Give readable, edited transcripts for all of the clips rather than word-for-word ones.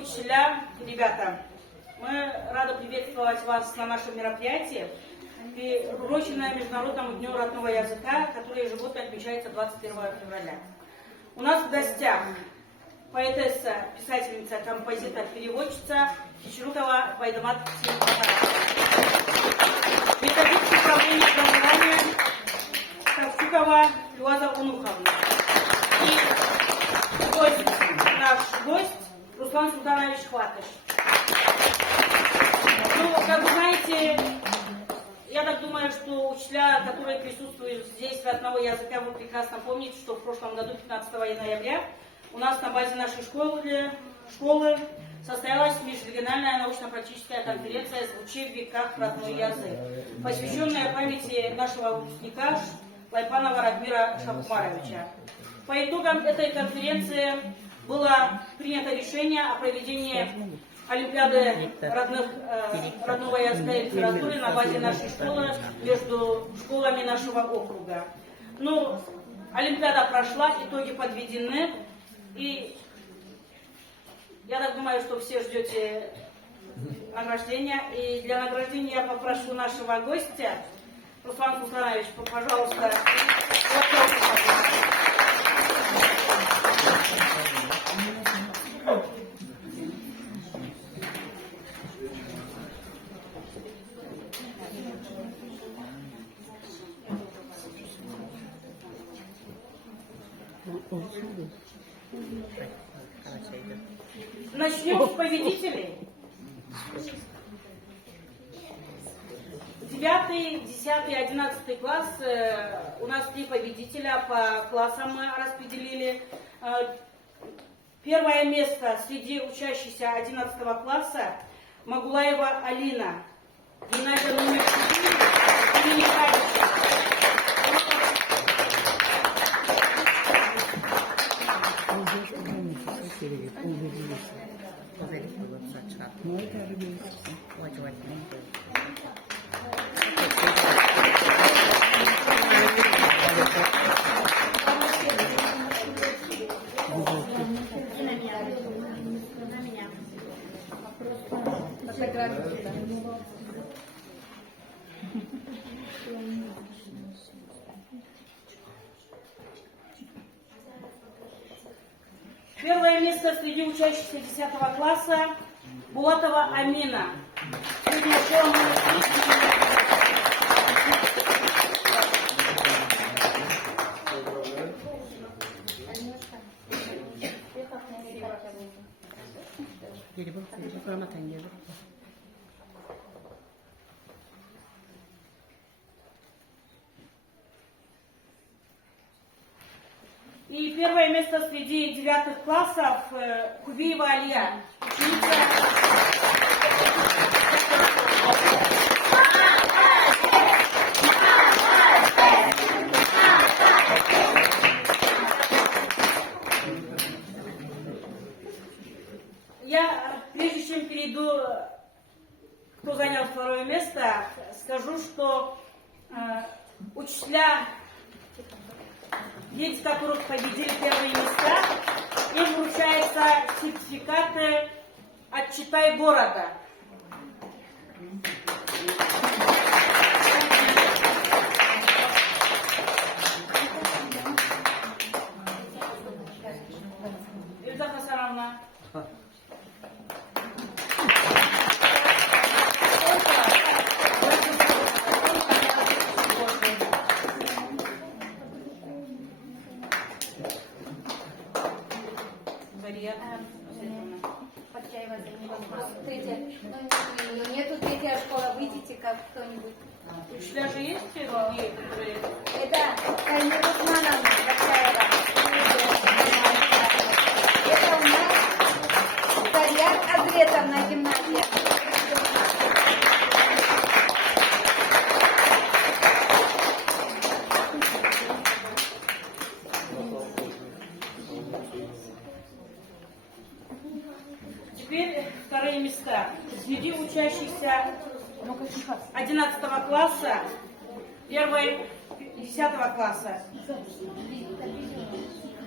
учителя, ребята, мы рады приветствовать вас на нашем мероприятии, приуроченное Международному дню родного языка, который ежегодно отмечается 21 февраля. У нас в гостях поэтесса, писательница, композитор, переводчица Кичерукова Байдамат методист управления образованием Ковчукова Люаза Унуховна. И наш гость Руслан Султанович Хватыш. Ну, как вы знаете, я так думаю, что учителя, которые присутствуют здесь родного языка, вы прекрасно помните, что в прошлом году, 15 ноября, у нас на базе нашей школы состоялась межрегиональная научно-практическая конференция «Звучи в веках родной язык», посвященная памяти нашего выпускника Лайпанова Радмира Шахмаровича. По итогам этой конференции было принято решение о проведении Олимпиады родного языка и литературы на базе нашей школы между школами нашего округа. Ну, Олимпиада прошла, итоги подведены, и я так думаю, что все ждете награждения. И для награждения я попрошу нашего гостя, Руслан Султанович, пожалуйста. Начнем с победителей. 9, 10, 11 класс. У нас 3 победителя по классам мы распределили. Первое место среди учащихся 11 класса Магулаева Алина. Гимназия номер 4 имени Кадича. Первое место среди учащихся 10 класса Булатова Амина. И первое место среди 9 классов Кубиева Алия. Я, прежде чем перейду, кто занял второе место, скажу, что учителя, дети, которых победили первые места, им вручаются сертификаты от «Читай города». Ильза Хасановна. Нету третья школа, выйдите как кто-нибудь. Учителя же есть другие, которые... Это Кайнур Усмановна, Бакаева. Это у нас Тарьян Азретовна, гимназия. Теперь вторые места. Среди учащихся 11 класса, 10 класса.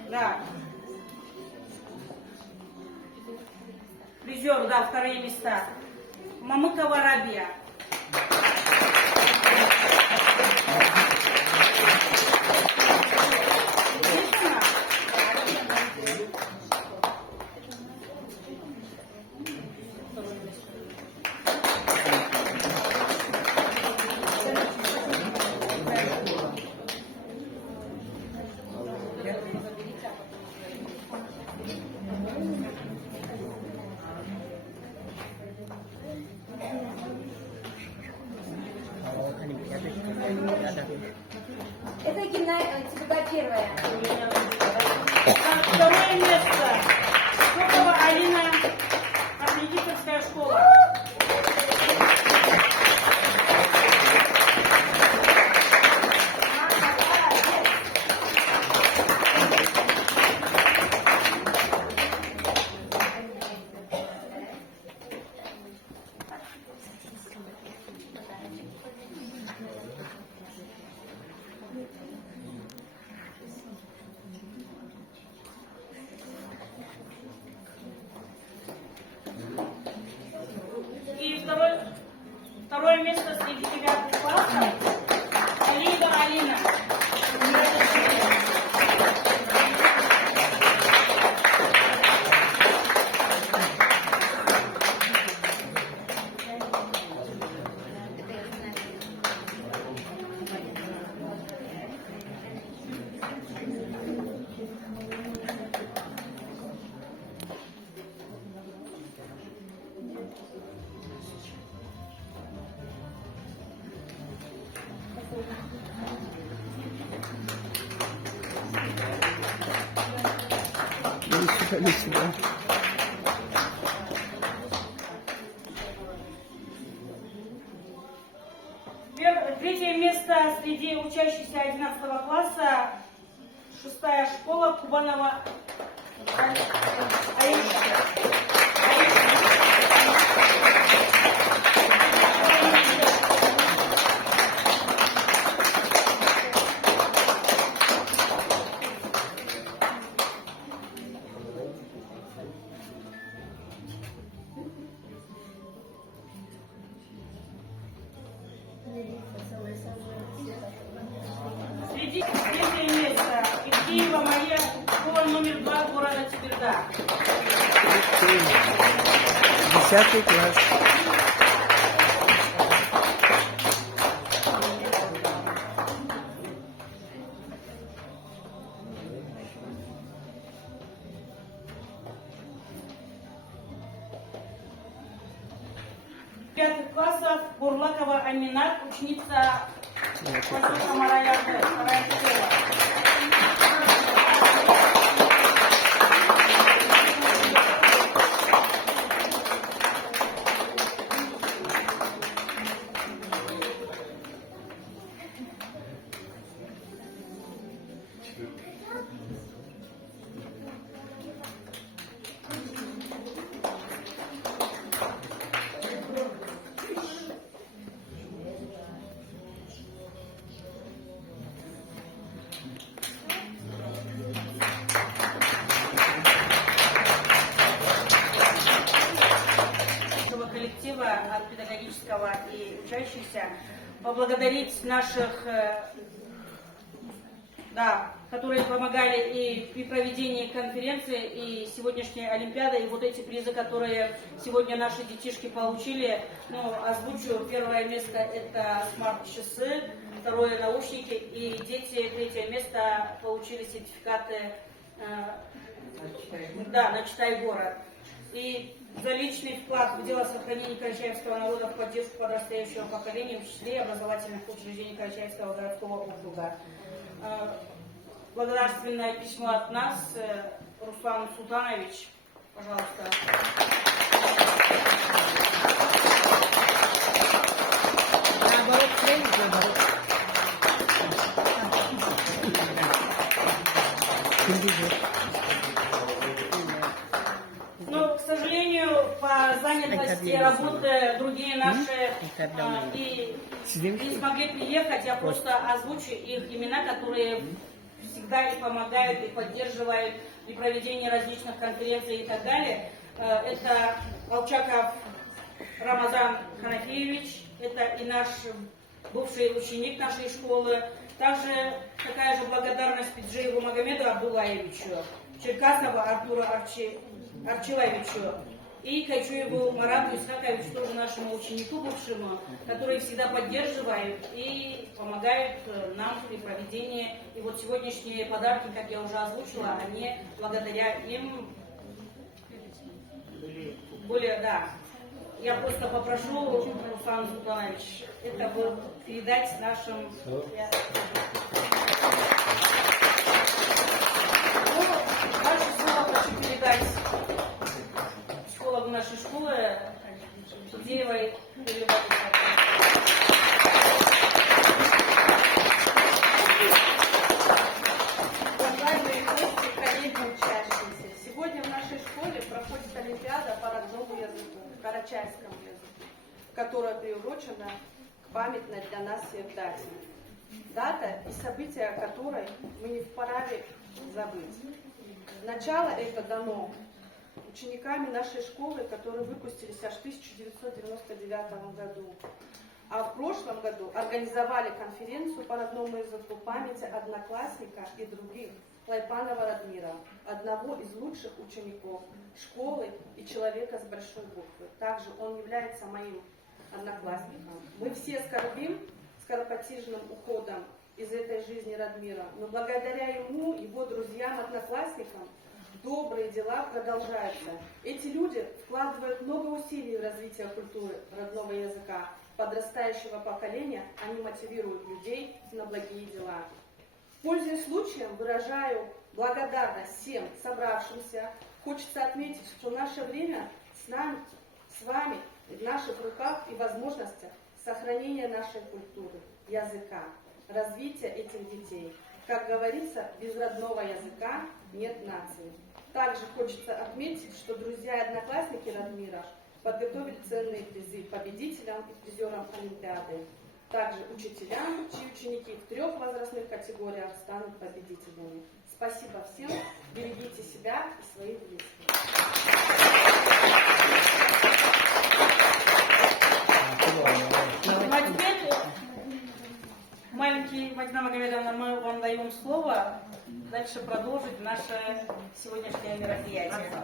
Да. призер, да, вторые места. Мамыкова Рабия. Это гимназия, ЦБК первая. Второе место. Шокова Алина, Орджоникидзевская школа. И второе место среди 9 классов Алиева Алина. Третье место среди учащихся 11 класса, 6-я школа Кубанова Аиша. Среди третье место Ивкиева Мария, школа номер 2 города Теберда. 10 класс. Пятых классов Бурлакова Аминат, ученица поселка Мараяжная, вторая школа. Коллектива от педагогического и учащихся, поблагодарить наших, которые помогали и при проведении конференции, и сегодняшней Олимпиады, и вот эти призы, которые сегодня наши детишки получили. Озвучу, первое место это смарт-часы, второе наушники, и дети, третье место получили сертификаты на «Читай город». И за личный вклад в дело сохранения карачаевского народа в поддержку подрастающего поколения, в числе образовательных учреждений Карачаевского городского округа. Благодарственное письмо от нас, Руслан Султанович, пожалуйста. К сожалению, по занятости работы другие наши не смогли приехать. Я просто озвучу их имена, которые всегда и помогают, и поддерживают при проведении различных конференций и так далее. Это Алчаков Рамазан Ханафеевич, это и наш бывший ученик нашей школы. Также такая же благодарность Пиджееву Магомеду Абдулаевичу, Черкасова Артура Арчиловичу и Кайчуеву Марату Исхаковичу, тоже нашему ученику бывшему, которые всегда поддерживают и помогают нам при проведении. И вот сегодняшние подарки, как я уже озвучила, они благодаря им более, да. Я просто попрошу, Руслан Султанович, это вы передать нашим... Ваше слово хочу передать психологу нашей школы, Федеевой Юлии Борисовне. Уважаемые гости, коллеги, учащиеся, сегодня в нашей школе проходит Олимпиада по родному языку, карачайскому языку, которая приурочена к памятной для нас всех дате. Дата и события которой мы не вправе забыть. Начало это дано учениками нашей школы, которые выпустились аж в 1999 году. А в прошлом году организовали конференцию по родному языку памяти одноклассника и других Лайпанова Радмира, одного из лучших учеников школы и человека с большой буквы. Также он является моим одноклассником. Мы все скорбим скоропостижным уходом из этой жизни Радмира, но благодаря ему, его друзьям, одноклассникам, добрые дела продолжаются. Эти люди вкладывают много усилий в развитие культуры родного языка. Подрастающего поколения они мотивируют людей на благие дела. Пользуясь случаем, выражаю благодарность всем собравшимся. Хочется отметить, что наше время с вами в наших руках и возможностях сохранения нашей культуры, языка, развития этих детей. Как говорится, без родного языка нет нации. Также хочется отметить, что друзья и одноклассники Радмира подготовили ценные призы победителям и призерам Олимпиады. Также учителям, чьи ученики в 3 возрастных категориях станут победителями. Спасибо всем, берегите себя и своих близких. Ну а теперь, маленький Мадина Магомедовна, мы вам даем слово дальше продолжить наше сегодняшнее мероприятие.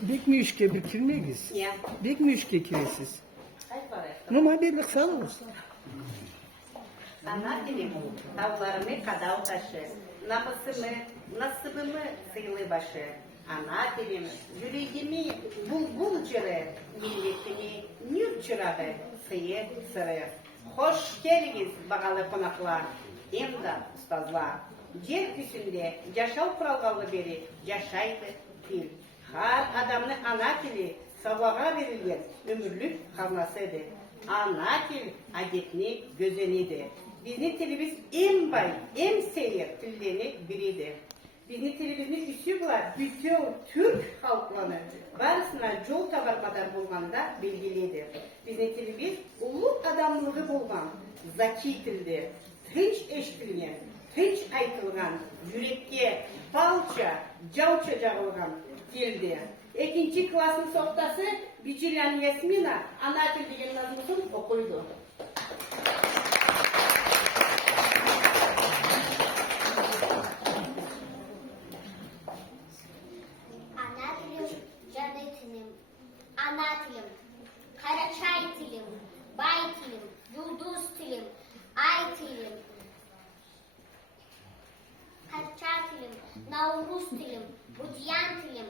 Bek müşke bitirmeyiz. Ya. Bek müşke kiresiz. Hayır var ya. Ama haberlik sağ olsun. Ana dilim, tavlarımı kadal taşı, nasibimi sıylı başı. Ana dilim, yüreğimi bulbul cırı, milletimi nür çırağı, sıyı sırı. Hoş geldiniz bağalı konaklar, imdat ustazlar. Yer üstünde yaşal kuralgalı beri yaşaydı fil. Her adamın ana dili sabaha verilir, ömürlük kalmasıydı. Ana dil adetini gözenidir. Bizim tilimiz en bay, en seyir tillerini biridir. Bizim tilimizin üslubular bütün Türk halklarını varısına yol tabarmadan bulganda bilgilidir. Bizim tilimiz ulu adamlığı bulgan, zaki tildir. Tinç eşitliğine, tinç aytılgan, yürekке, balça, cavça cağılgan tildir. İkinci klasın sohtası Biçilyan Yasmina ana til деген nazımızın okuydu. Ana dilim, cennetim, ana dilim, Karaçay dilim, Bay dilim, Yıldız dilim, Ay dilim, Karaçay dilim, Navruz dilim, Budyan dilim,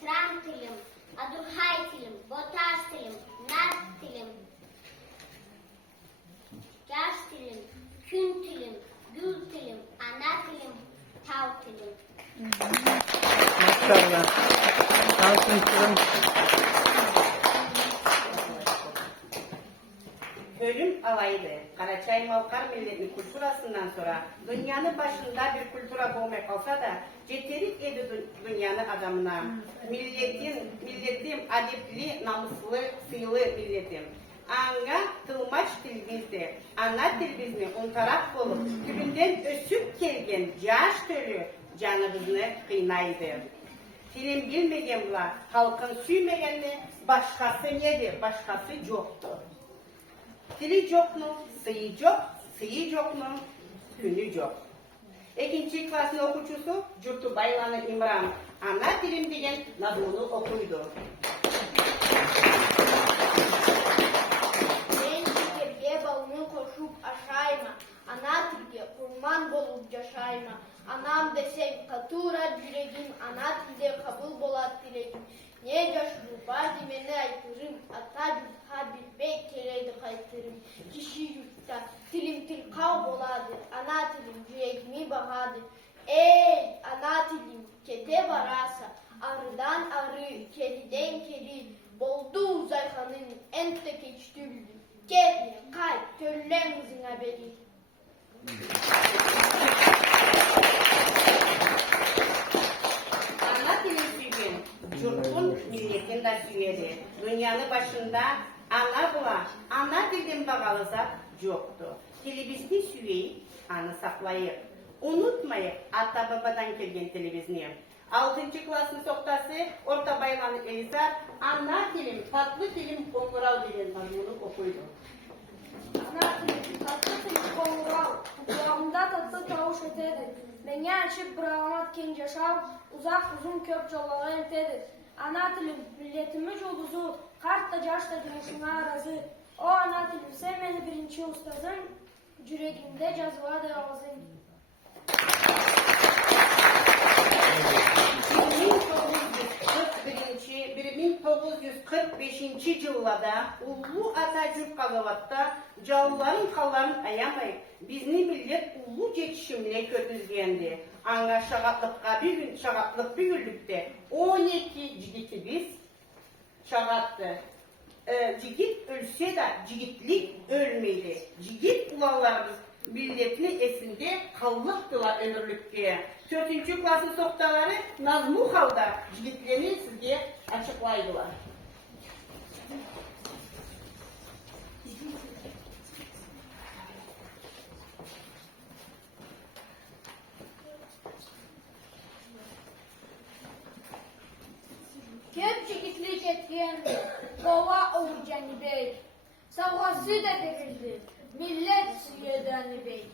Tram dilim, Adurhay dilim, Botaş dilim, Nart dilim, Yaş dilim, Kün dilim, Gül dilim, ana dilim, Tav dilim. Maşallah. Altın kırım. Ölüm alaydı. Karaçay Malkar milletinin kulturasından sonra dünyanın başında bir kultura boğmaya kalsa da ceterik edi dünyanın adamına. Milletim adepli, namuslu, sıylı milletim. аңа тылмаш тілімізді, ана тілімізді ұнтарақ болып, түбінден өсіп келген жаш төлі жанымызны қинайды. Тілін білмеген бұла, халқын сүймегенне başkası nedir? Başkası yoktur. Dili yok mu? Sıyı yok mu? Günü yok. İkinci klasın okucusu Curtu Baylanı İmran. Ana dilim diyen nazmunu okuydu. Ben şekerge balını koşup aşağıma, ana tilge kurban bolup yaşayma. Anam desem katura yüreğim, ana tilde kabul bolat dileğim. Ne yaşlı badi mene aykırım, ata bir bey kereydi kaytırım. Kişi yurtta tilim til kav boladı, ana tilim yüreğimi bahadı. Ey ana tilim kete varasa, arıdan arı, keriden keri, boldu zayhanın en tekeç düldü. Gel kalp, törlerimizin haberi. Ana dili süygen, Curtun milletin de süyedi. Dünyanın başında ana bula, ana dilden bağlısa yoktu. Dilimizni süyeyi, anı saklayıp. Unutmayıp ata babadan gelgen dilimizni. 6. klasın soktası Orta Baylanı Elisa, ana dilim, tatlı dilim, Kongural dilim nazmunu okuydu. Ana tilim, tatlı tilim kongural, kulağımda tatlı tavuş ötedi. Beni açıp bırağımat kenceşav, uzak uzun köp jolağa entedi. Ana tilim, milletimin yoluzu, kart da caş da dimuşuna arazı. O ana tilim, sevmeni birinci ustazın, yüreğimde cazva da ağzın. 1945 yıllarda Ulu Atatürk Kazavatta Cavların kallarını ayamayıp bizni millet ulu geçişimle kötüzgendi. Anga şagatlıkka bir gün şagatlık bir günlükte 12 jigiti biz şagattı. Jigit ölse de jigitlik ölmeydi. Jigit ulalarımız milletini esinde kallıktılar ömürlükte. 4. klasın soktaları Nazmu Halda jigitlerini sizge açıklaydılar. Köp jigitlik etken kova Uğurcanı Bey. Savgası da verildi. Millet süyedeni Bey.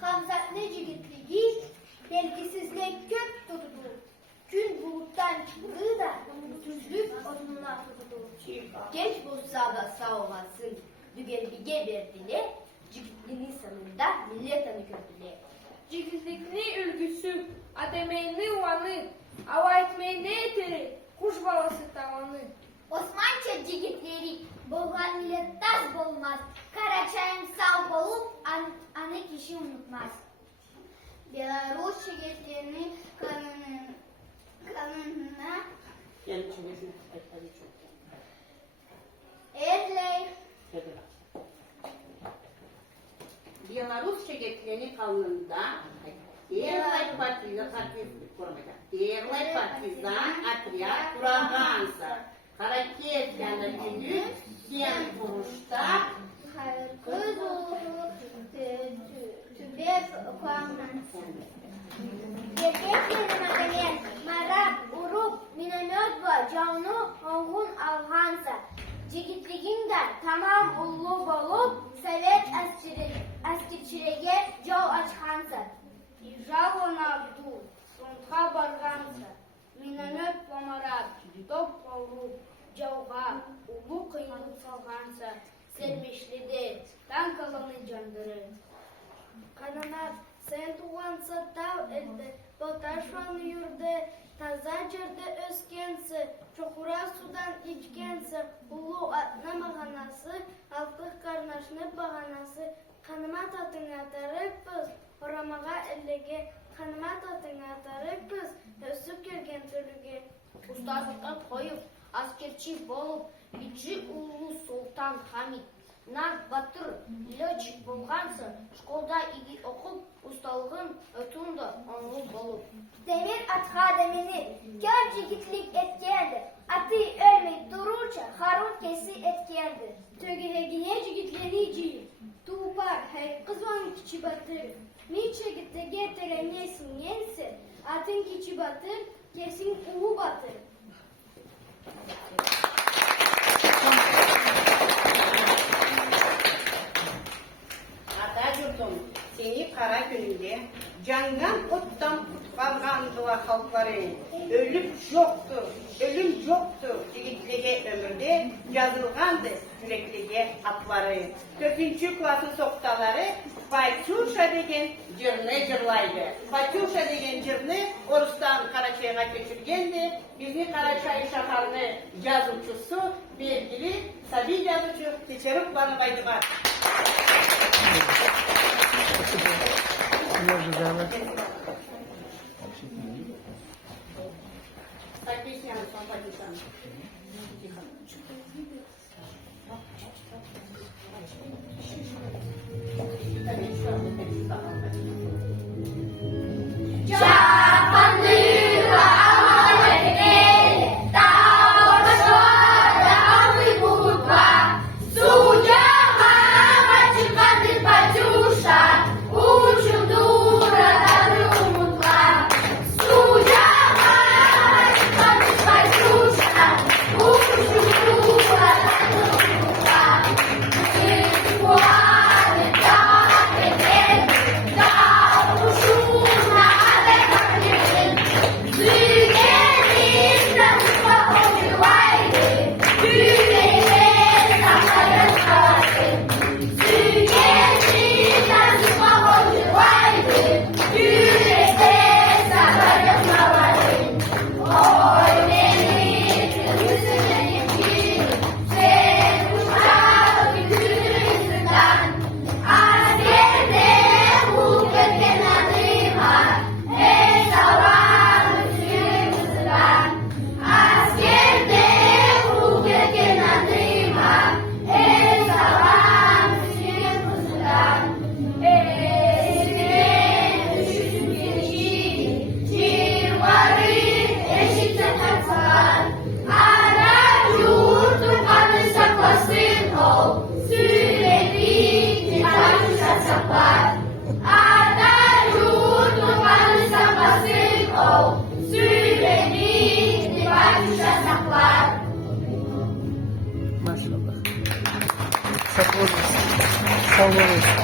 Hamzatlı jigitliği belgisizlik kök tutuldu. Gün buluttan çıktığı da umutsuzluk onunla tutuldu. Genç bulsa da sağ olasın. Dügen bir geberdiler. Jigitliğinin sanında millet anı kördüler. Jigitlikli ülgüsü, ademeyli uvanı, ava etmeyli eteri, kuş balası tavanı. Osmanlıca cigitleri boğan millet taz bulmaz. Karaçayım sağ olup anne kişi unutmaz. Belarus cigitlerinin kanununa Erley Belarus çeketlerinin kanununda Erlay partizan atriyat kuragansa Karaketyanı günü siyan vuruşta kız oğlu tübep kuanlansın. Erkeklerin adamı marab, urup, minanödva, canlı, ongun avhansa. Jigitliginden tamam ullu bolup, Sovet askirçilege jav açhansa. Жалона бду, сонтха барганса, минанөт помарат, топ ауруп, жауға, улу қиылып салғанса, сермешледе, таң қаланы жандыры. Қананат, сен туғанса тау әлді, Боташваны юрды, таза жерде өскенсі, чоқыра судан ичкенсі, улу атна мағанасы, алтық карнашны бағанасы, қаныма татыңа тарықпыз, Орамаға әліге қаныма татыңа тарықпыз, өсіп келген төліге. Ustazlıkta koyup askerçi bolup bici ulu Sultan Hamid. Нар Батыр летчик болғансы, школда иги оқып, ustaлығын ötünde onlu bolup. Demir atha demini, kör jigitlik etkendi. Atı ölmeyip durur Koça harun kesi etkendir. Tögehegine cigitlenici. Tupar hey kızvan kiçi batır. Niçe gitti getire nesin yense. Atın kiçi batır. Kesin uhu batır. Atacurtum, seni kara gününde candan ottan kutkalgandılar halkları. Ölüm yoktur, ölüm yoktur. Yiğitliğe ömürde yazılgandı yürekliğe atları. 4. klasın soktaları Paçuşa degen cırны cırlaydı. Paçuşa degen cırны Orus'tan Karaçay'a götürgendi. Bizi Karaçay şaharını yazıcısı belgili Sabi yazıcı Teçeruk Barnabay var. Ne güzel. Так песня на Патюшан. Maşallah. Sağ olun. Sağ olun.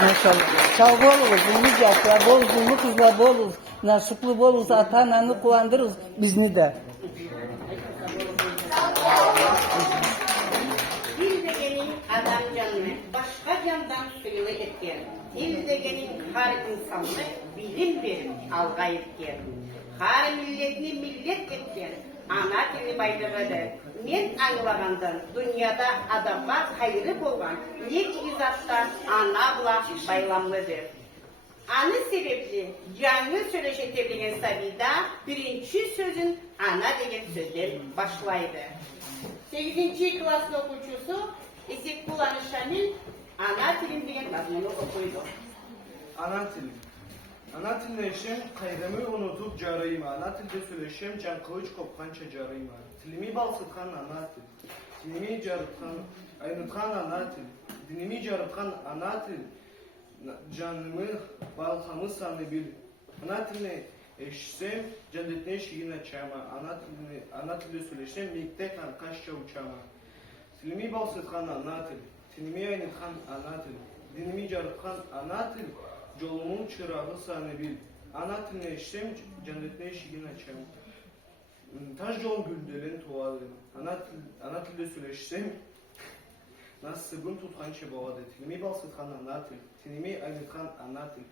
Maşallah. Sağ olun. Biz yaplar bol, zulmü kızlar boluz. Nasipli boluz, ata-ananı kuvandırız. Bizni de. Dil degenin adam canını başka candan suyulu etken. Dil degenin her insanını bilim verip alga etken. Her milletini millet etken. Ana tili bayrağıdır. Men anlağandan dünyada adamlar hayrı bolgan. Ne izattan ana baylamlıdır. Anı sebepli canlı söyleşetebilgen sabida birinci sözün ana degen sözler başlaydı. 8. klasın okuyucusu İsik Kulanı Şamil ana tilim degen mazmunu okuydu. Ana tilim. Ana tilleşim kaydımı unutup carayıma. Ana tilde söyleşim can kılıç kopkança carayıma. Tilimi balsıtkan ana til. Tilimi carıtkan, aynıtkan ana til. Dinimi carıtkan ana til. Canımı balkamı sanı bil. Ana tilini eşsem cennetine şirin açama. Ana tilde söyleşim mikte kankaşça uçama. Tilimi balsıtkan ana til. Tilimi aynıtkan ana til. Dinimi carıtkan ana til. Yolumun çırağı sanı bil. Ana tiline eşsem cennetine şirin açam. Taş yol güldelen tuvalı. Ana tilde söyleşsem nasibin tutkan çebadı. Tilimi balsıtkan ana til. Tilimi aylıtkan ana til.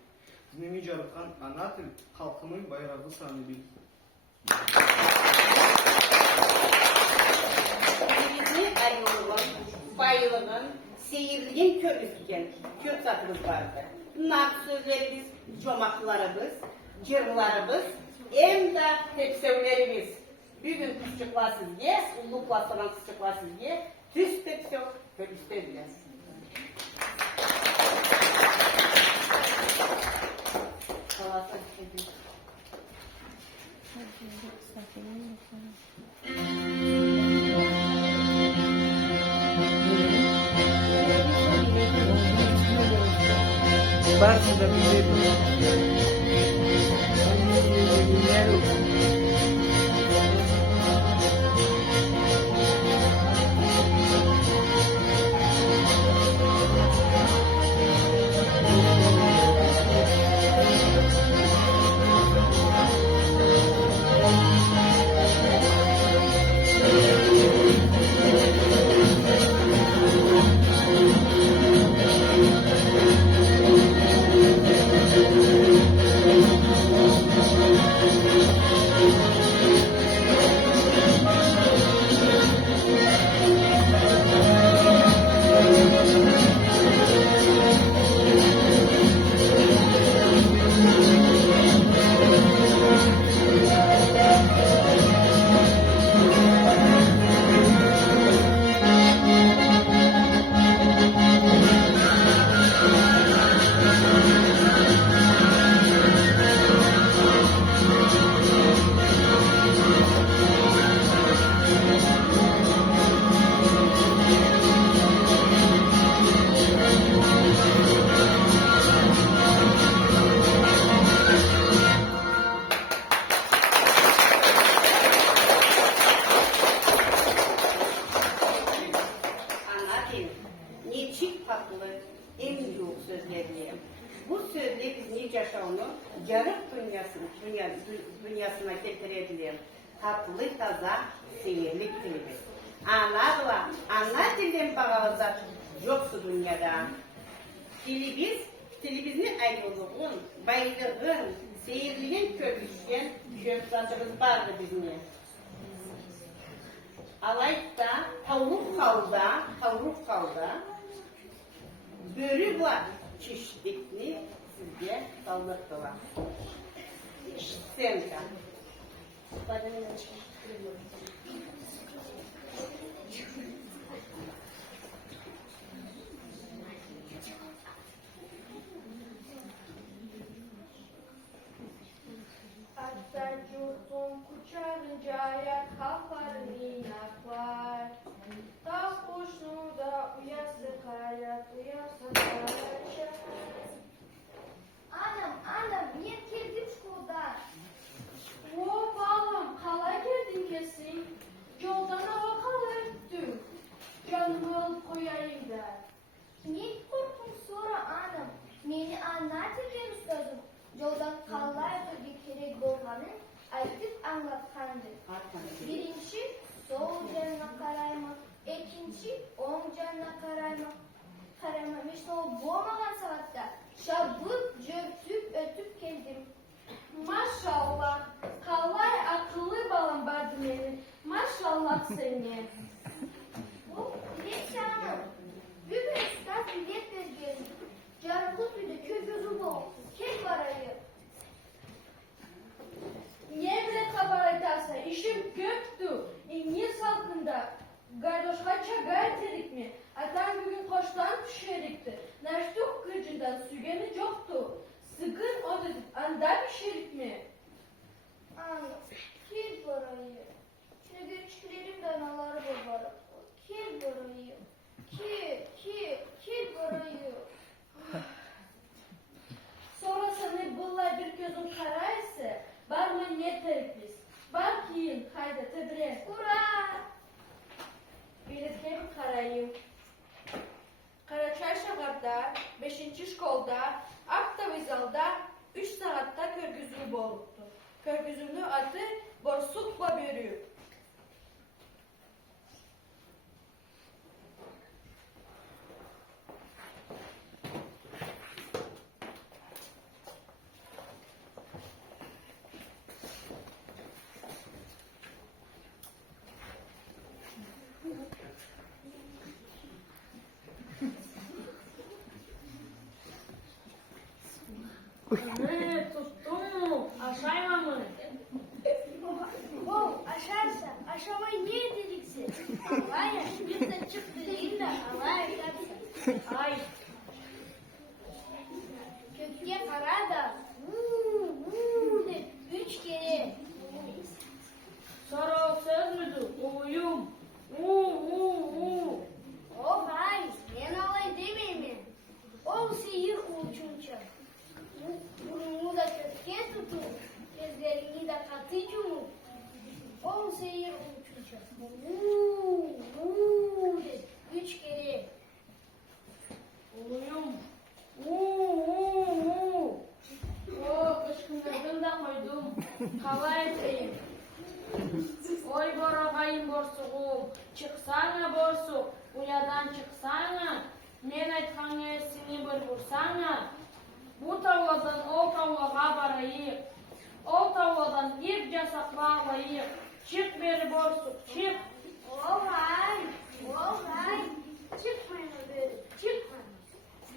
Dinimi jarıtkan ana til. Halkımın bayrağı sahibi. Dilimizni ayrılığın, baylığın, seyirliğin körüsüken kök satımız vardı. Nak sözlerimiz, çomaklarımız, cırlarımız, hem de tepsevlerimiz. Bugün kızçıklar sizge, ulluklasılan kızçıklar sizge, tüs tepsev, körüste bile. Barça da bilir. Bu sözle biz nice yaşamını yarık dünyasına getirebilir. Tatlı, taza, seyirlik dilimiz. Anadolu'la, ana dilden bağlıza yoksa dünyada. Dilimizin ayrılığın, baylığın, seyirliğin köpüşken köpüratımız vardı bizim. Alayda, tavruk kalda, börü var. Çeşitlikli sizce sağlıklılar. Senka. Hatta curtun kucağınca kalkarın inaklar. Ta kuşnu da uyası kayat, uyası kayat. Anam, niye girdim şurada? O balım, kala girdin kesin. Yoldan hava kalıttım. Canımı alıp koyayım da. Niye korktun sonra anam? Beni anlatırken sözüm. Yoldan kallardı bir kere doğmanın aytıp anlatkandı. Birinci sol canına karaymak, ikinci on canına karaymak. Karamamış o boğmadan savaşta. Şabık, jöptüp, ötüp geldim. Maşallah, kallay akıllı balım badmenin. Maşallah seni. Bu bilet canım. Bugün üstad bilet verdim. Carkut bir de köküzü bol. Kel parayı. Niye bilet kabar edersen işim köktü. Niye salkında? Gardoşka çagay terik mi? Atan bugün koştan düşerikti. Naştuk kırcından sügeni çoktu. Sıkın o dedik anda bir şerik mi? Anne, kel parayı. Şuna göçüklerim de anaları babarım. Kel parayı. Kel parayı. Sonra sana bullay bir gözün kara ise barma niye terik biz? Bak yiyin hayda tebre. Ura! Biletlerim karayım. Karaçay şaharda, 5. şkolda, Akta Vizal'da 3 saatte körgüzlü boğuldu. Köküzünü atı borsukla bürüyor. Ne tuttun mu? Aşağıya mı? Aşarsa, aşamayı niye deliksin? Var ya, bir de çık dediğinde Allah yaparsın. Ay. Kökye para da de 3 kere. Sonra o söz müdür? Uyum. O hay, ben alay demeyeyim mi? O sihir uçunca. Burnumu da kökye tutun, gözlerini de katı cumur. O sihir uçunca. De 3 kere. Uyum. O kışkınlığını da koydum. Kala eteyim. Oy boragayım borsuğum. Çıksana borsuk. Uyadan çıksana. Men aytkan esini bir vursana. Bu tavadan o tavaga barayık. O tavadan ipce saklayayık. Çık beri borsuk çık. Olay, çıkmayın öyle, çıkmayın.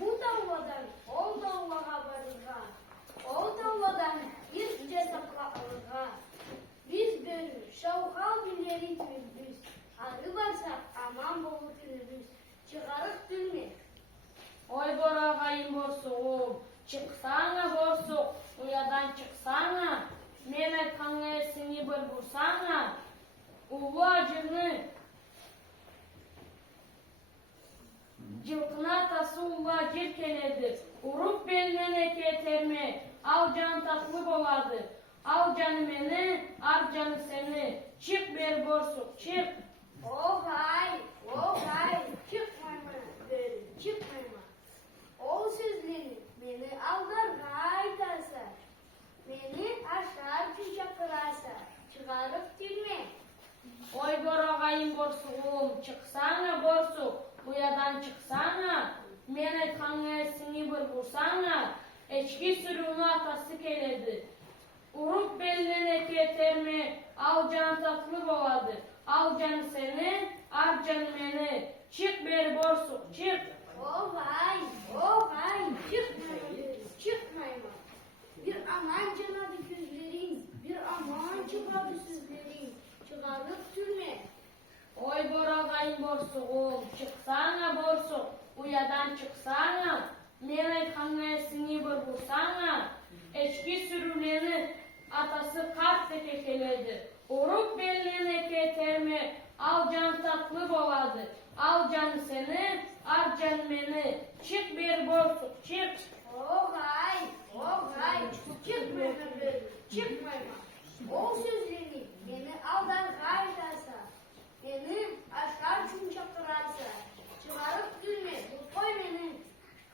Bu davadan, o davaga varırga. O davadan bir cezakla alırga. Biz böyle şavkal binleri tüldüz. Arı varsa aman bolu tüldüz. Çıkarık tülme. Oy boragayım borsuğum. Çıksana borsuk. Uyadan çıksana. Men aytkan esini bir vursana. Uvu acını. Cılkına tası uva cirkeledi. Urup beline keterme. Al can tatlı boladı. Al canı beni, al canı seni. Çık ber borsuk, çık. Olay, çıkmayın böyle, çıkmayın. O sözleri beni aldar gaydasa. Beni aşağı çiçaklarsa. Çıkarıp tülme. Oy boragayım borsuğum. Çıksana borsuk. Uyadan çıksana. Men aytkan esini bir vursana. Eçki sürüğünü atası keledi. Urup beline keterme. Al can tatlı boladı. Al canı seni, al canı beni. Çık beri borsuk, çık. Olay, çıkmayın. Bir aman canadı gözlerin, bir aman çıkardı sözlerin. Çıkarıp tülme. Oy boragayım borsuğum. Çıksana borsuk. Uyadan çıksana. Men aytkan esini bir vursana. Eçki sürüleni atası kart tekekeledi. Urup beline keterme. Al can tatlı boladı. Al canı seni, al canı beni. Çık bir borsuk, çık. Olay, çıkmayın böyle, çıkmayın. O sözleri beni aldar gaydasa. Beni aşağı çumçaklarsa. Çıkarıp tülme, bu koy beni.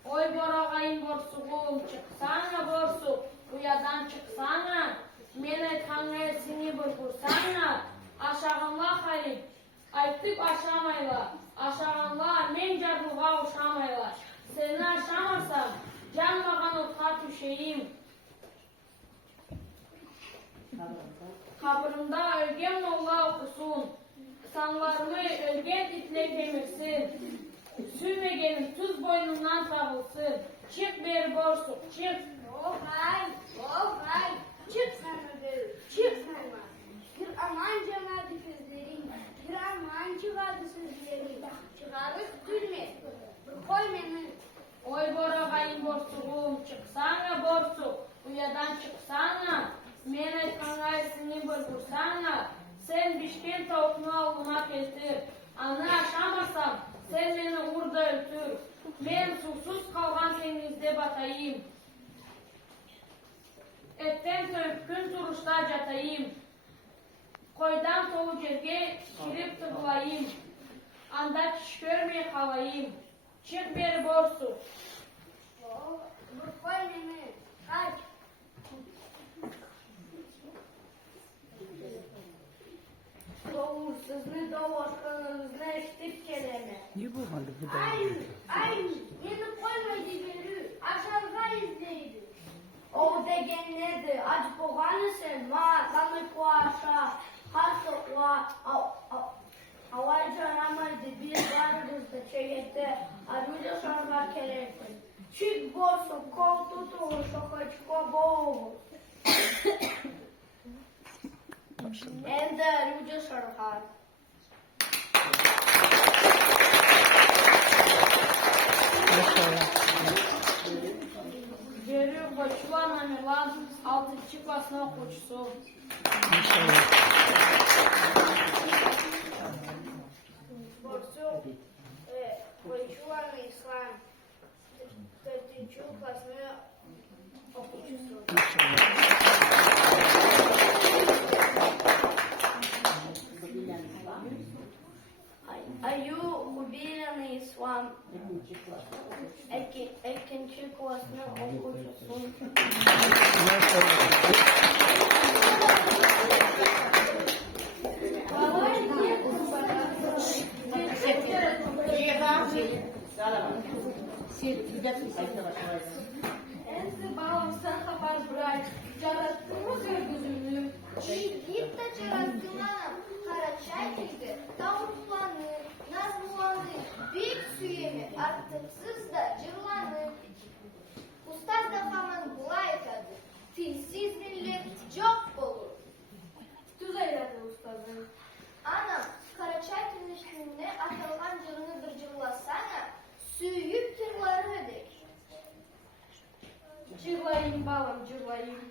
Oy boragayım borsuğum. Çıksana borsuk. Uyadan çıksana. Men aytkan esini bir vursana. Aşağınla hayır. Aytıp aşamayla. Aşağınla men carbuğa uşamayla. Seni aşamasam canmagan otğa düşeyim. Kabrımda ölgen molla okusun. Sanlarımı ölgen itle kemirsin. Sürmegenim tuz boynundan tavılsın. Çık beri borsuk, çık. Olay, çıkmayın böyle, çıkmayın. Bir aman canadı gözlerin, bir aman çıkardı sözlerin. Çıkarıp tülme, bu koy beni. Oy boragayım borsuğum. Çıksana borsuk. Uyadan çıksana. Men aytkan esini bir vursana. Sen pişken tavukunu alnıma getir. Anı aşamasam sen beni urda ötür. Men susuz kalgan denizde batayım. Etten soyup gün turuşta jatayım. Koydan soğuk yerge şirip tıklayayım. Anda piş görmey kalayım. Çık beri borsuk. Bu koy beni, kaç. Endi aç boğanı sen ma kanı kuaşa harsa wa avayca namaydı bir varırız da çekette arıca şarkı kelekti. Çık borsu kol tutu şokaçko boğu. Endi arıca şarkı. Geri başılarla Milan 6. klasına okuyucusu. Borsu başılarla İslam 4. klasına okuyucusu. Ayu Hubiran'ı İslam 2. klasına okuyucusu. Enzi bağım sen haber bırak. Yarattığımız gözümü. Git de çarattığına Karaçay gibi tavuklanı, nazlanı, büyük suyemi artıksız da cırlanı. Ustaz da falan bulay tadı, tilsiz millet çok olur. Düzeylerdi ustazım. Anam, Karaçay tünüşlüğünde atılgan cırını dırcırlasana, süyüp tırları ödek. Cırlayayım bağım cırlayayım.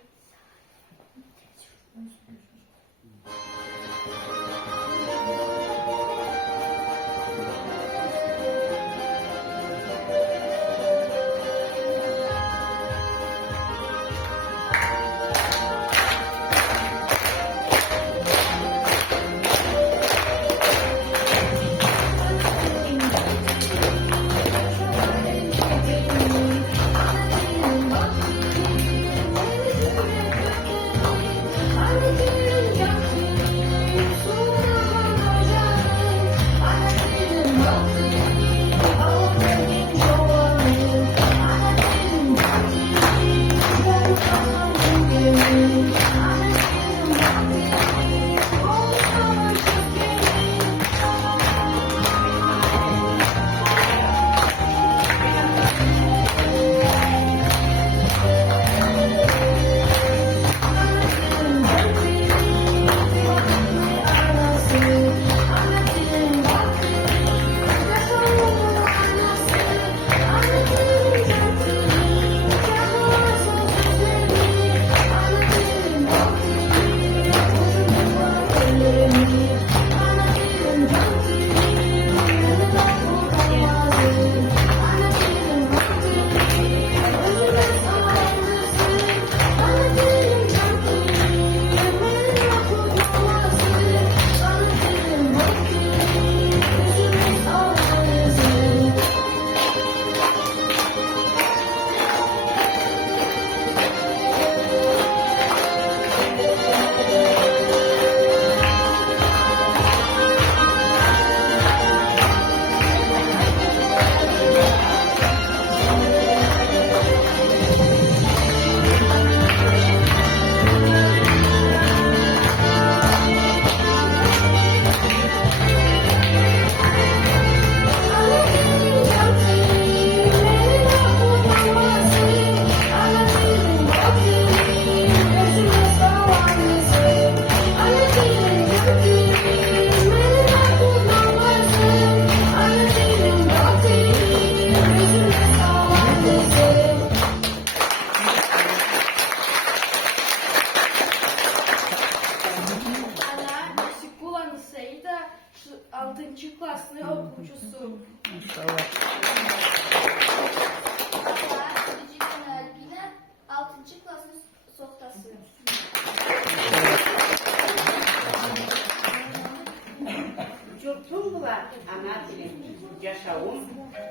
yaşavum,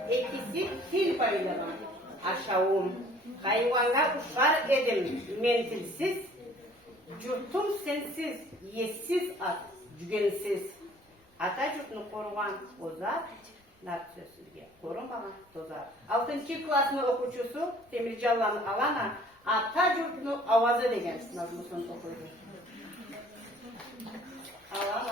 ekisi fil bayılama, aşavum, hayvana uşar edim, mentilsiz, cürtüm sensiz, yessiz at, cügensiz. Ata cürtünü korugan ozar, narsözsüzge korunmagan tozar. 6. klasının okuçusu Demircallan Alana, ata yurtunu avazı degen nazmusunu okuydu. Allah.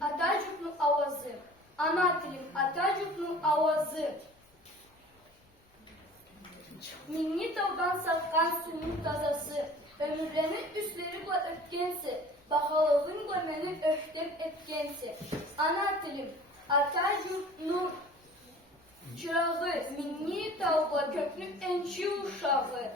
Atatürk'ün avazı, ana tilim Atatürk'ün avazı. Minni tavdan salkan suyun tazası, ömürlerin üstleri ötkensi, bakalığın görmenin öhtem etkensi. Ana tilim Atatürk'ün çırağı, minni tavla köklü enşi uşağı.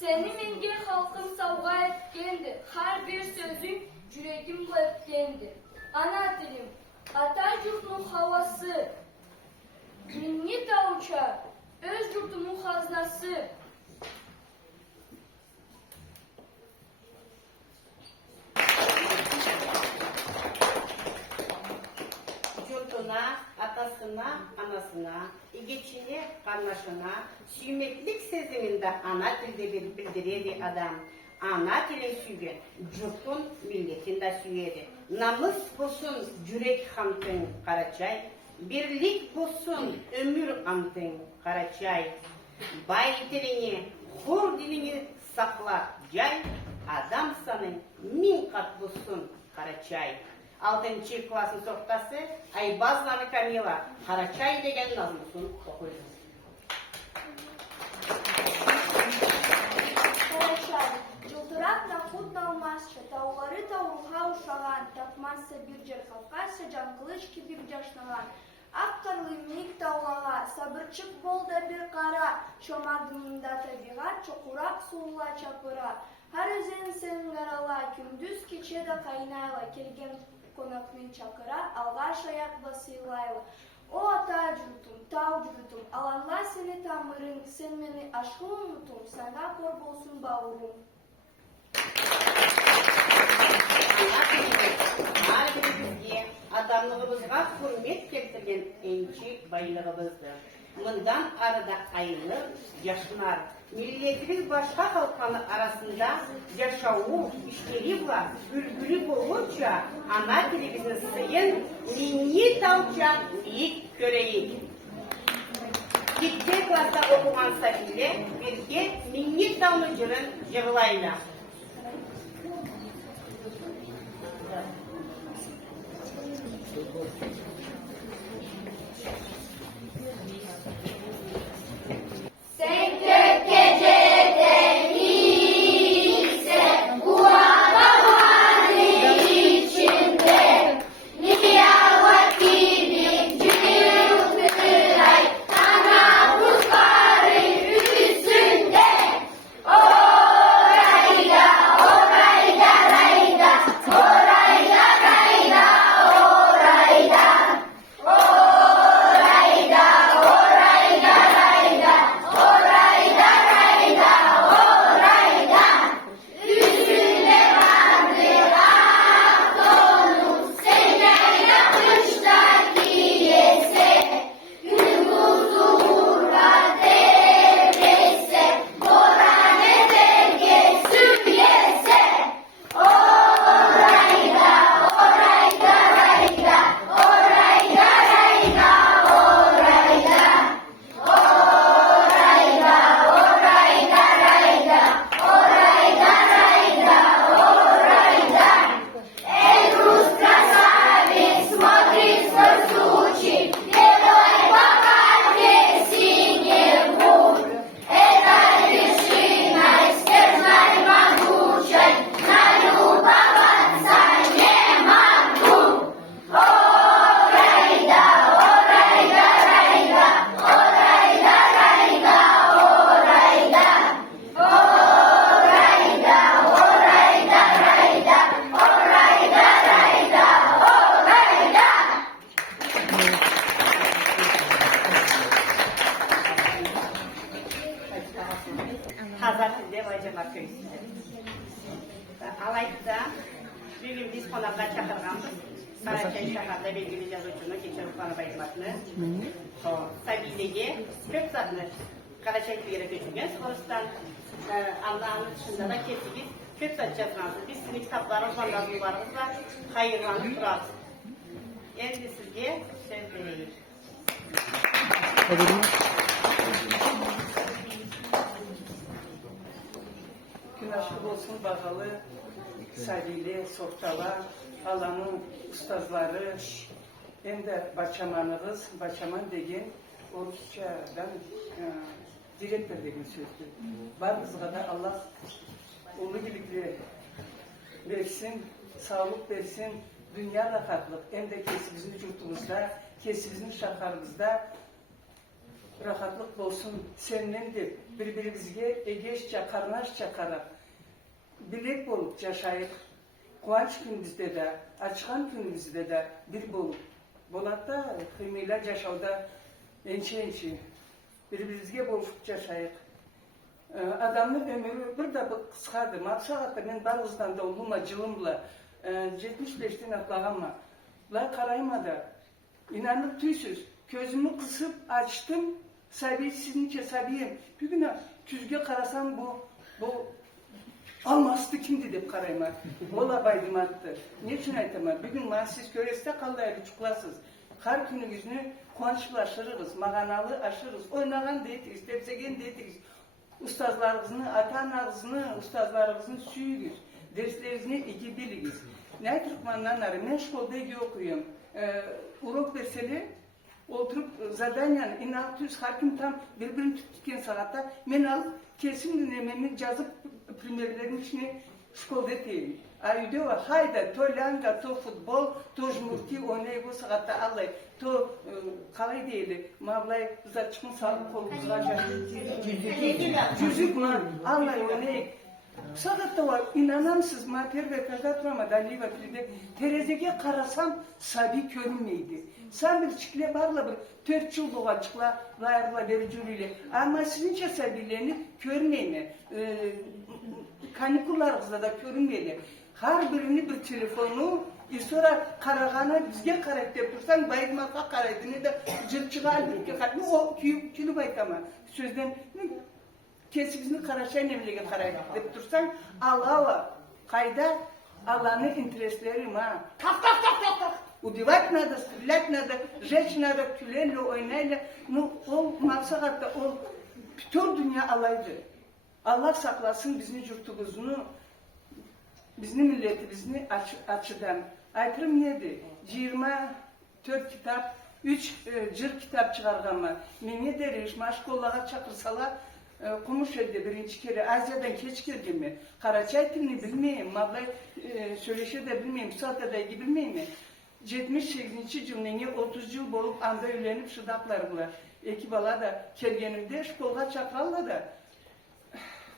Seni menge halkım savga etkendi, her bir sözün yüreğimle ötkendi. Ana dilim, Atatürk'ün havası, minni tavça, öz yurtumun haznası. Yurtuna, atasına, anasına, geçine, kardeşine, süymeklik seziminde ana dilde bildiredi adam. Ana dilin süyü, yurtun milletin de süyedi. Namus bulsun yürek hamtın Karaçay, birlik bulsun ömür amtın Karaçay. Bay dilini, hur dilini sakla cay, adam sanın min kat bulsun Karaçay. 6. klasın soktası Aybazlanı Kamila Karaçay degen nazmusunu okuydu. Karaçay, cıltırak nakut nalmazça, tavları tavulha uşağan, tapmazsa bir cer kalkarsa can kılıç gibi yaşlanan. Akkarlı minik tavlağa, sabırçık bol da bir kara, şomardımında tabiat, çokurak suğula çapıra. Her özen senin garala, gündüz keçe de kaynayla, kelgen konakmin çakıra, algaş ayak basıylayla. O ata yurtum, tav yurtum, alanlar seni tamırın, sen beni aşkı unutum, sana kor olsun bağırım. Her birimizge adamlığımızga hürmet keltirgen ençi baylığımızdır. Bundan arada ayılır, yaşlar. Milletimiz başka halkları arasında yaşavu, işleri var, gülgülü olunca ana dilimizin sayın minni tavça niyet göreyi. Gittiği klasta okumansa bile birge minni tavlıcının yığılayla. Sen gök gecede ise bu adamanın içinde niye vakini cıvıttıray ana buzların üstünde orayda orayda rayda orayda rayda orayda orayda orayda rayda orayda rayda orayda üstünde vardır aktonu senler yapıştaki yese gün kuzuğura devrese borane derge süryese orayda orayda rayda orayda rayda orayda orayda orayda rayda orayda rayda orayda El Rus красавец смотрит сквозь тучи, герой пока синеву. Это вершина стержней могучей, налюбоваться не могу. Орайда, орайда, райда, орайда, райда, орайда. Орайда, орайда, райда, орайда, райда, орайда. Hazar sizde Vaycama Köyü'nde. Alayda bugün biz konakta çakırganız. Karaçay şehirde belgili yazıcını geçirip bana bayılmasını. Sabidegi köp zadını Karaçay Köyü'ne götürgen. Sonrasından Allah'ın dışında da kesigiz köp zad yazganız. Biz sizin kitaplarımız var. Hayırlanıp durarız. Endi sizge söz vereyim. Gün aşkı olsun bağalı, Sabili, Soktala, Alanın ustazları, hem de Başamanımız, Başaman degen, Orusçadan direktör degen sözdü. Barımızga da Allah ulu birlikte versin, sağlık versin, dünya rahatlık, hem de kesibizin yurtumuzda, kesibizin şaharımızda rahatlık olsun. Seninle de birbirimizge egeşçe, karnaşça kara, bilek bolup yaşayıp, kuanç günümüzde de, açıkan günümüzde de bir bolup, Bolat'ta kıymayla yaşavda ençe birbirimizge boluşup yaşayıp. Adamın ömrü bir de kıskadı. Maksağatta ben barızdan da olma cılımla 75'ten atlağama. La karayma da. İnanıp tüysüz. Gözümü kısıp açtım. Sabi sizince sabiyim. Bir gün tüzge karasam bu almastı kimdi deyip karayma. Ola baydım attı. Niçin aytama? Bir gün siz köreste kallaydı çuklasız. Kar günü yüzünü kuançlaşırız, mağanalı aşırız. Oynagan deyitiz, tepsegen deyitiz. Ustazlarımızın, ata-anamızın, ustazlarımızın süyügüz. Derslerini iki biligiz. Ne Türkmenler, ben şkolda iki okuyum. Urok verseli, oturup zadanyan, inaltüz hakim tam birbirini tuttukken saatte, ben alıp kesin dinlememi yazıp primerlerin içine şkolda değil. Ayudu var, hayda, to langa, to futbol, to jmurti, oynayı bu saatte alay, to kalay değil, mavlay, zaçkın sağlık kolumuzga cüzük ma, alay oynayı. Saatte var, inanamsız, mater ve kazda turamadı, Ali Vakri'de, terezege karasam, sabi körünmeydi. Sen bir çıkle barla bir, 4 yıl doğa çıkla, layarla vericülüyle, ama sizince sabilerini körmeyme. Kanikullarımızda da körünmeydi. Her birini bir telefonu, sonra karagana bizge karak deyip dursan, bayılmaka karaydı, da cırçığa albürke katma, o külü baytama. Sözden, kesibizini karaşay nemlige karaydı deyip dursan, Allah'a, kayda, Allah'ın interesleri ma. Tak tak tak tak tak. Удевать надо, стрелять надо, жечь надо, küleyle, oynayla. O maksakatta, o bütün dünya alaydı. Allah saklasın bizim yurtumuzunu, bizim milletimizi açıdan. Aytırım neydi? 24 kitap, 3 cır kitap çıkarganma. Mene deriş, maşkollağa çakırsalar, Kumuş elde birinci kere, Asya'dan keç geldim mi? Karaçay tilini bilmeyeyim, Mavlay söyleşe de bilmeyeyim, Salta da bilmeyeyim mi? 78. yılını 30 yıl bolup anda öğlenip şıdaklarımla. Eki bala da kelgenimde şkolga çakralla da.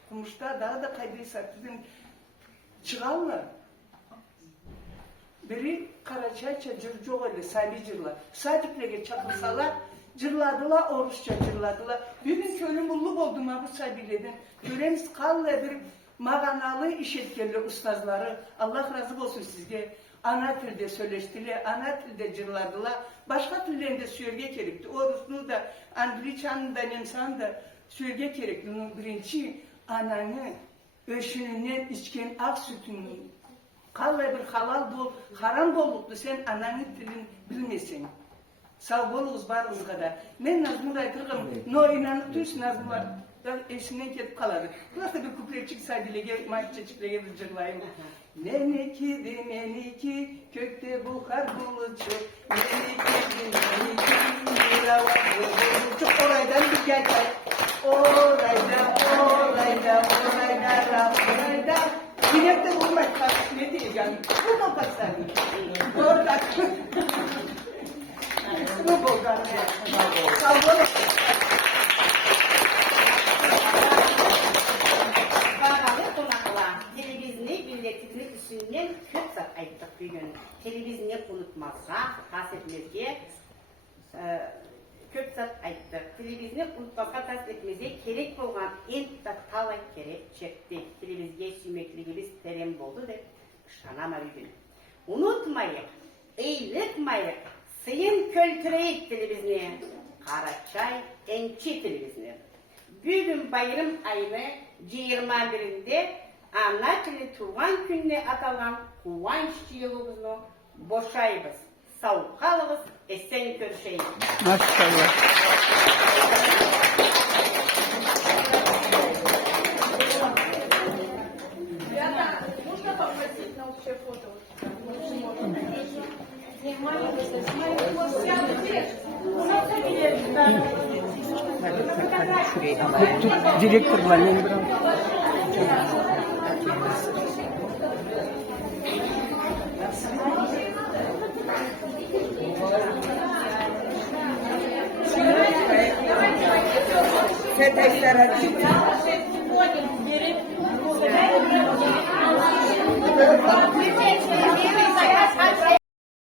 Kumuşta daha da kaydıysak dedim, çığalla. Biri Karaçayça cırcı öyle, saylı cırlar. Sadiklerge çakırsalar, cırladılar, Orusça cırladılar. Bir gün köylü mulluk oldum ha bu sabileden. Göreniz kalla bir mağanalı iş etkili ustazları. Allah razı olsun sizge. Ana tilde söyleştiler, ana tilde cırladılar. Başka tillerinde sürge gerekti. Oruslu da, Andriçan'ın da, Nemsan da sürge gerekti. Onun birinci ananı, öşününden içken ak sütünü, kalla bir halal bol, haram bolluktu sen ananı tilin bilmesin. Sağ boluz barız kadar. Ben Nazmur aytırgım, no inanıp tüys Nazmur eşinden ketip kaladı. Burası bir kuplecik sabilege, maççıçıklege bir cırlayım. Neneki, meniki, kökte buhar bulucu. Neneki, miravat bulucu. Oraydan bir gel gel. Orayda, Dinekte vurmak kaçtı, ne diyeceğim? Bu kaçtı. Orada. Bu boldan. Sağ milletimiz üstünden köp zat ayttık bir gün. Televizyonu unutmazsak, kasetlerge köp zat ayttık. Televizyonu unutmazsak kasetlerimize gerek bolgan en talay gerek çektik. Televizyon süymekligimiz terem boldu dep şanama bir gün. Unutmayık, eyletmayık, sıyın költüreyik televizyonu. Karaçay ençi televizyonu. Bugün bayram ayını 21'inde ana tili tuğan gününe atalgan kuvanç yılımızı boşayımız. Sağ kalınız, esen körşeyin. Maşallah. Ребята, можно попросить на общее фото? Директорlarla bırak. Давайте,